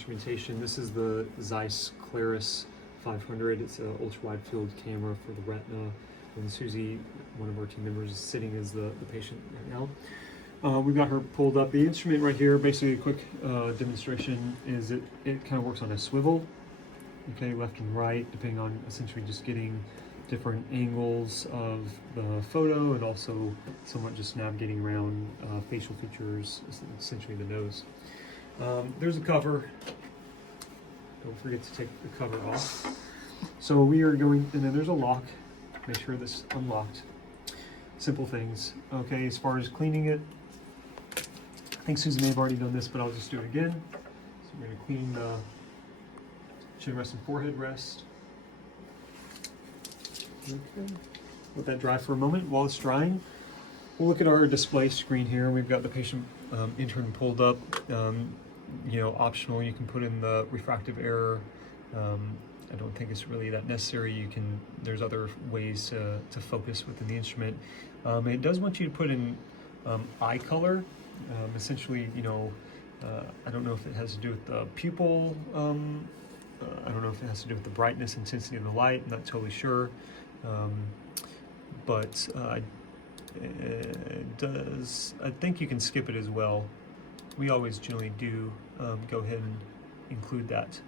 instrumentation. This is the Zeiss Clarus 500. It's an ultra-wide field camera for the retina. And Susie, one of our team members, is sitting as the patient right now. We've got her pulled up. The instrument right here, basically a quick demonstration, is it kind of works on a swivel, okay, left and right, depending on essentially just getting different angles of the photo and also somewhat just navigating around facial features, essentially the nose. There's a cover. Don't forget to take the cover off. So we are going, and then there's a lock. Make sure this is unlocked. Simple things. Okay, as far as cleaning it, I think Susan may have already done this, but I'll just do it again. So we're going to clean the chin rest and forehead rest. Okay, let that dry for a moment. While it's drying, we'll look at our display screen here. We've got the patient intern pulled up. You know, optional, you can put in the refractive error. I don't think it's really that necessary. You can, there's other ways to focus within the instrument. It does want you to put in eye color. Essentially, you know, I don't know if it has to do with the pupil. I don't know if it has to do with the brightness, intensity of the light. I'm not totally sure. But it does, I think you can skip it as well. We always generally do go ahead and include that.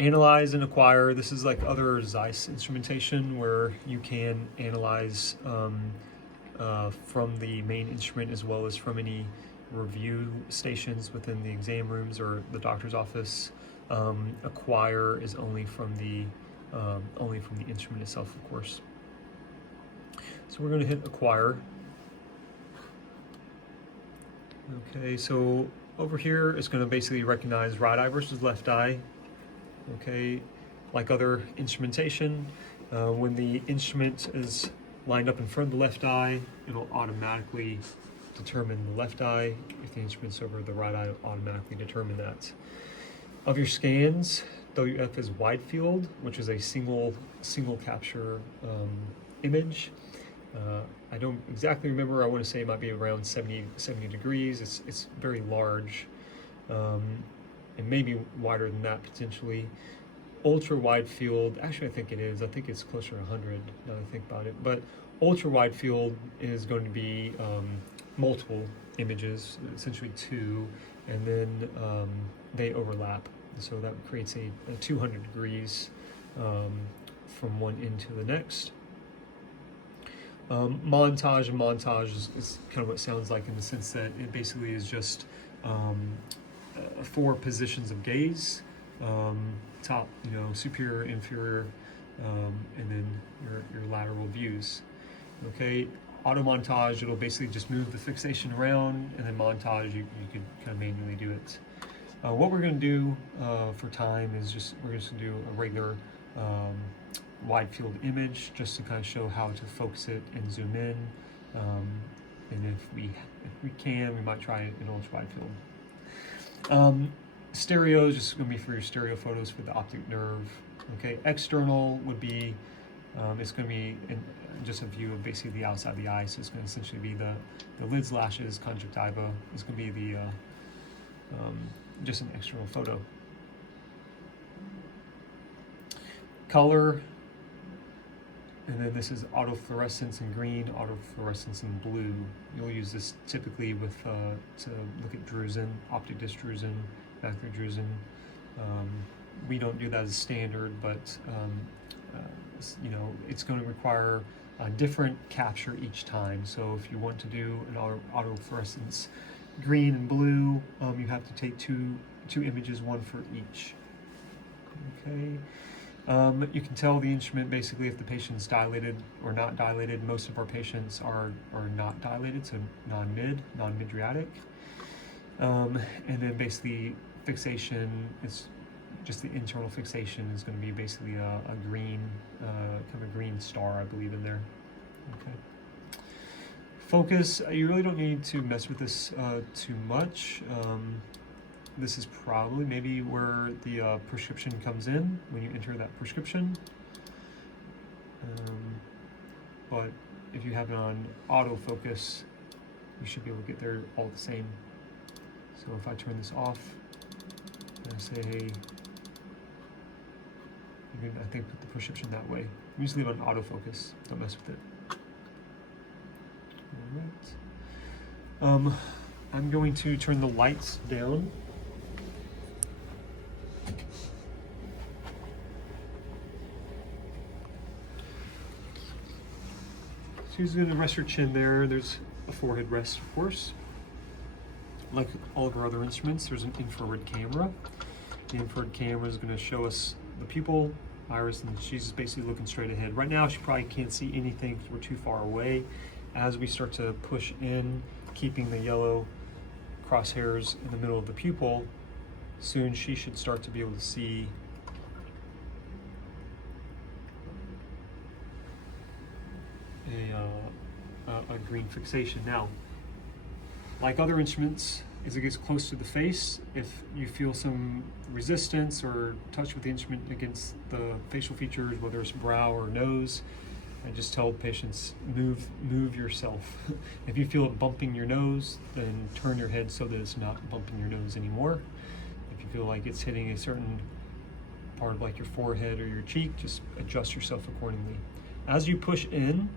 Analyze and acquire. This is like other Zeiss instrumentation where you can analyze from the main instrument as well as from any review stations within the exam rooms or the doctor's office. Acquire is only from the instrument itself, of course. So we're going to hit acquire. Okay, so over here it's going to basically recognize right eye versus left eye. Okay, like other instrumentation, when the instrument is lined up in front of the left eye, it'll automatically determine the left eye. If the instrument's over the right eye, it'll automatically determine that. Of your scans, WF is widefield, which is a single capture image. I don't exactly remember. I want to say it might be around 70 degrees. It's very large, and maybe wider than that potentially. Ultra wide field, actually I think it is. I think it's closer to 100 now that I think about it. But ultra wide field is going to be multiple images, essentially two, and then they overlap. So that creates a 200 degrees from one end to the next. Montage is kind of what it sounds like in the sense that it basically is just 4 positions of gaze, top, you know, superior, inferior, and then your lateral views. Okay, auto montage, it'll basically just move the fixation around, and then montage, you could kind of manually do it. What we're going to do for time is we're just going to do a regular wide field image just to kind of show how to focus it and zoom in. And if we can, we might try it in ultra wide field. Stereo is just going to be for your stereo photos for the optic nerve. Okay, external would be it's going to be just a view of basically the outside of the eye. So it's going to essentially be the lids, lashes, conjunctiva. It's going to be the just an external photo. Color, and then this is auto-fluorescence in green, auto-fluorescence in blue. You'll use this typically with to look at drusen, optic disc drusen, macular drusen. We don't do that as standard, but you know, it's going to require a different capture each time. So if you want to do an auto-fluorescence green and blue, you have to take two images, one for each. Okay. You can tell the instrument basically if the patient's dilated or not dilated. Most of our patients are not dilated, so non-mydriatic. And then basically fixation is just the internal fixation is going to be basically a green, kind of a green star, I believe, in there. Okay. Focus, you really don't need to mess with this too much. This is probably maybe where the prescription comes in when you enter that prescription. But if you have it on autofocus, you should be able to get there all the same. So if I turn this off, I say, you can, I think, put the prescription that way. Usually leave it on autofocus. Don't mess with it. All right. I'm going to turn the lights down. She's going to rest her chin there. There's a forehead rest, of course. Like all of our other instruments, there's an infrared camera. The infrared camera is going to show us the pupil, iris, and she's basically looking straight ahead. Right now, she probably can't see anything because we're too far away. As we start to push in, keeping the yellow crosshairs in the middle of the pupil, soon she should start to be able to see a green fixation. Now, like other instruments, as it gets close to the face, if you feel some resistance or touch with the instrument against the facial features, whether it's brow or nose, I just tell patients, move yourself. If you feel it bumping your nose, then turn your head so that it's not bumping your nose anymore. If you feel like it's hitting a certain part of like your forehead or your cheek, just adjust yourself accordingly. As you push in,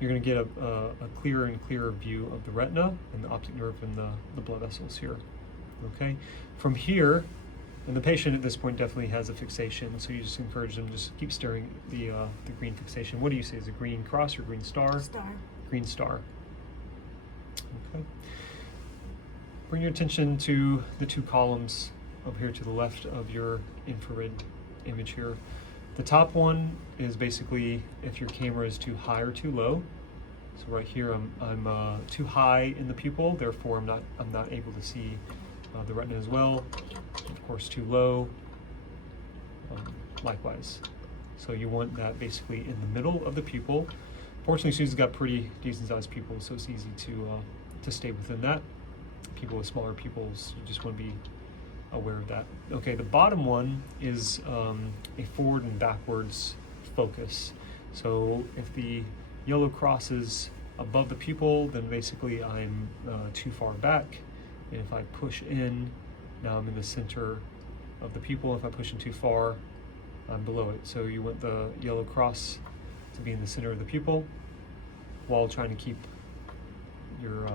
you're going to get a clearer and clearer view of the retina and the optic nerve and the blood vessels here. Okay, from here, and the patient at this point definitely has a fixation, so you just encourage them to just keep staring at the green fixation. What do you say? Is it green cross or green star? Star. Green star. Okay. Bring your attention to the two columns over here to the left of your infrared image here. The top one is basically if your camera is too high or too low. So right here, I'm too high in the pupil, therefore I'm not able to see the retina as well. Of course, too low, likewise. So you want that basically in the middle of the pupil. Fortunately, Susie's got pretty decent sized pupils, so it's easy to stay within that. People with smaller pupils, you just want to be aware of that. Okay, the bottom one is a forward and backwards focus. So if the yellow crosses above the pupil, then basically I'm too far back. And if I push in, now I'm in the center of the pupil. If I push in too far, I'm below it. So you want the yellow cross to be in the center of the pupil while trying to keep your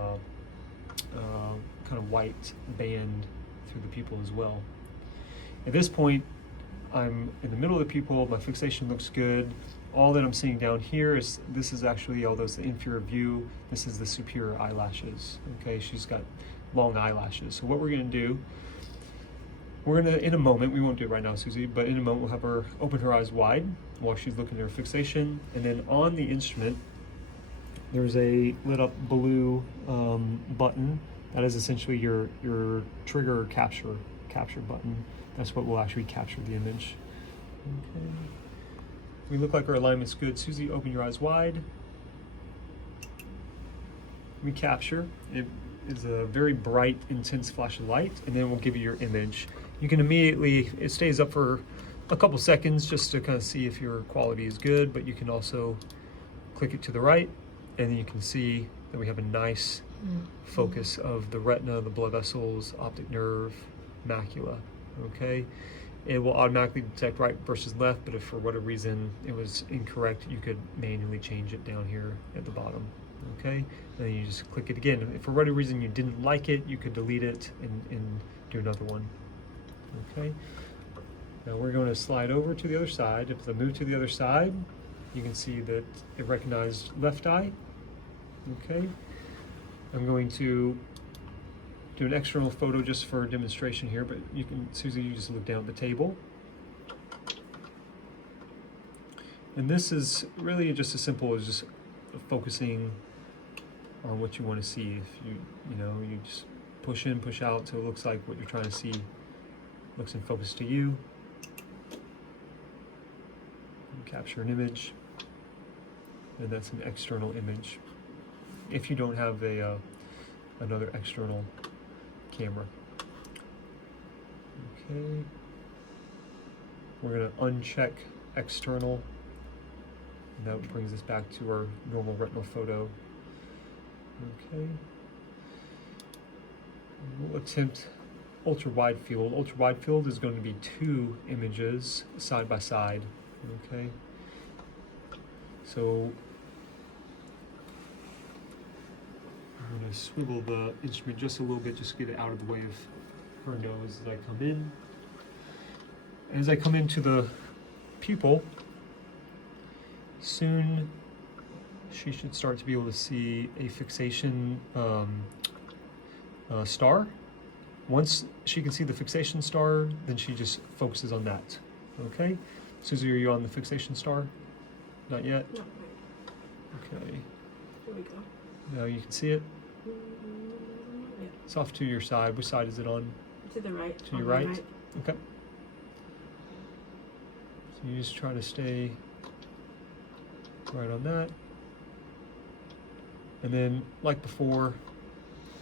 kind of white band through the pupil as well. At this point, I'm in the middle of the pupil, my fixation looks good. All that I'm seeing down here is, this is actually, although it's the inferior view, this is the superior eyelashes. Okay, she's got long eyelashes. So what we're gonna do, we're gonna, in a moment, we won't do it right now, Susie, but in a moment we'll have her open her eyes wide while she's looking at her fixation. And then on the instrument, there's a lit up blue button. That is essentially your trigger capture button. That's what will actually capture the image. Okay. We look like our alignment's good. Susie, open your eyes wide. We capture. It is a very bright, intense flash of light, and then we'll give you your image. You can immediately, it stays up for a couple seconds just to kind of see if your quality is good, but you can also click it to the right, and then you can see that we have a nice focus of the retina, the blood vessels, optic nerve, macula. Okay, it will automatically detect right versus left, but if for whatever reason it was incorrect, you could manually change it down here at the bottom. Okay, and then you just click it again. If for whatever reason you didn't like it, you could delete it and do another one. Okay, now we're going to slide over to the other side. If I move to the other side, you can see that it recognized left eye. Okay, I'm going to do an external photo just for demonstration here, but you can, Susie, you just look down at the table. And this is really just as simple as just focusing on what you want to see. If you just push in, push out till it looks like what you're trying to see looks in focus to you. Capture an image, and that's an external image. If you don't have another external camera. Okay. We're going to uncheck external, and that brings us back to our normal retinal photo. Okay. We'll attempt ultra wide field. Ultra wide field is going to be 2 images side by side. Okay. So I'm going to swivel the instrument just a little bit, just to get it out of the way of her nose as I come in. As I come into the pupil, soon she should start to be able to see a fixation star. Once she can see the fixation star, then she just focuses on that. Okay? Susie, are you on the fixation star? Not yet? Not right. Okay. There we go. Now you can see it? Yeah. It's off to your side. Which side is it on? To the right. To your right? Okay. So you just try to stay right on that. And then, like before,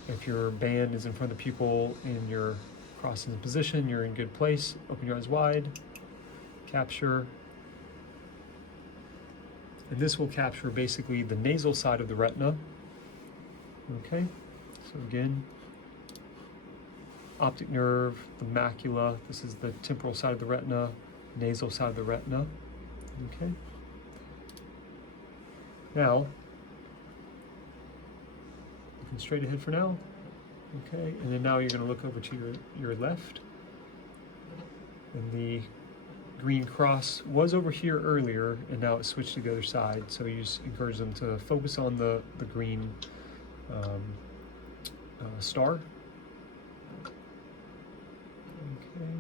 if your band is in front of the pupil and your cross is in position, you're in good place. Open your eyes wide, capture. And this will capture basically the nasal side of the retina. Okay, so again, optic nerve, the macula, this is the temporal side of the retina, nasal side of the retina. Okay. Now, looking straight ahead for now. Okay, and then now you're going to look over to your left. And the green cross was over here earlier, and now it's switched to the other side. So you just encourage them to focus on the green star. Okay.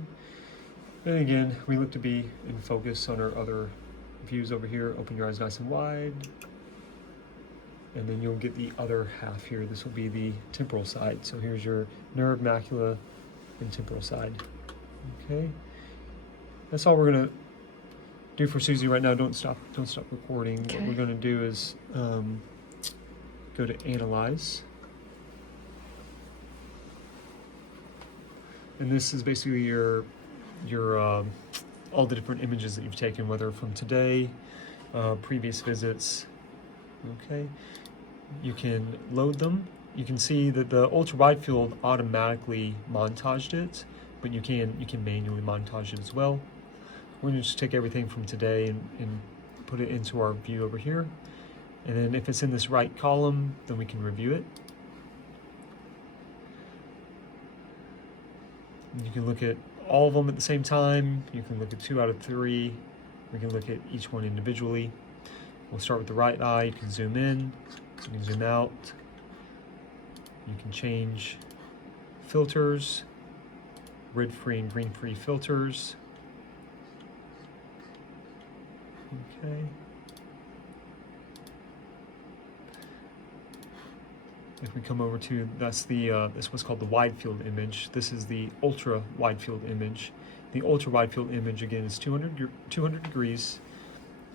And again, we look to be in focus on our other views over here. Open your eyes nice and wide. And then you'll get the other half here. This will be the temporal side. So here's your nerve, macula, and temporal side. Okay. That's all we're gonna do for Susie right now. Don't stop recording. Okay. What we're gonna do is go to Analyze. And this is basically your all the different images that you've taken, whether from today, previous visits. Okay, you can load them. You can see that the ultra wide field automatically montaged it, but you can manually montage it as well. We're going to just take everything from today and put it into our view over here. And then if it's in this right column, then we can review it. You can look at all of them at the same time. You can look at 2 out of 3. We can look at each one individually. We'll start with the right eye. You can zoom in, you can zoom out. You can change filters, red-free and green-free filters. Okay. If we come over to, that's the, this was called the wide field image. This is the ultra wide field image. The ultra wide field image, again, is 200 degrees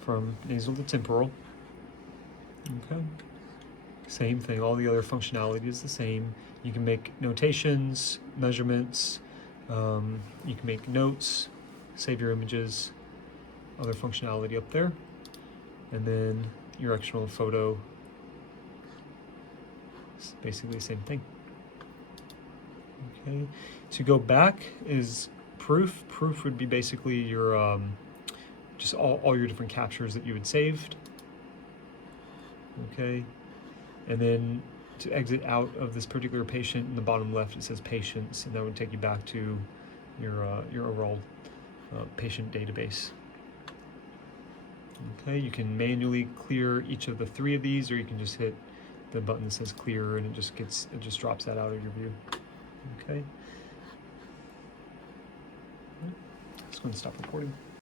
from nasal to temporal. Okay. Same thing, all the other functionality is the same. You can make notations, measurements, you can make notes, save your images, other functionality up there. And then your external photo, it's basically the same thing. Okay, to go back is proof. Proof would be basically your, just all your different captures that you had saved. Okay, and then to exit out of this particular patient, in the bottom left it says patients, and that would take you back to your overall patient database. Okay, you can manually clear each of the 3 of these, or you can just hit the button that says clear, and it just drops that out of your view. Okay, just going to stop recording.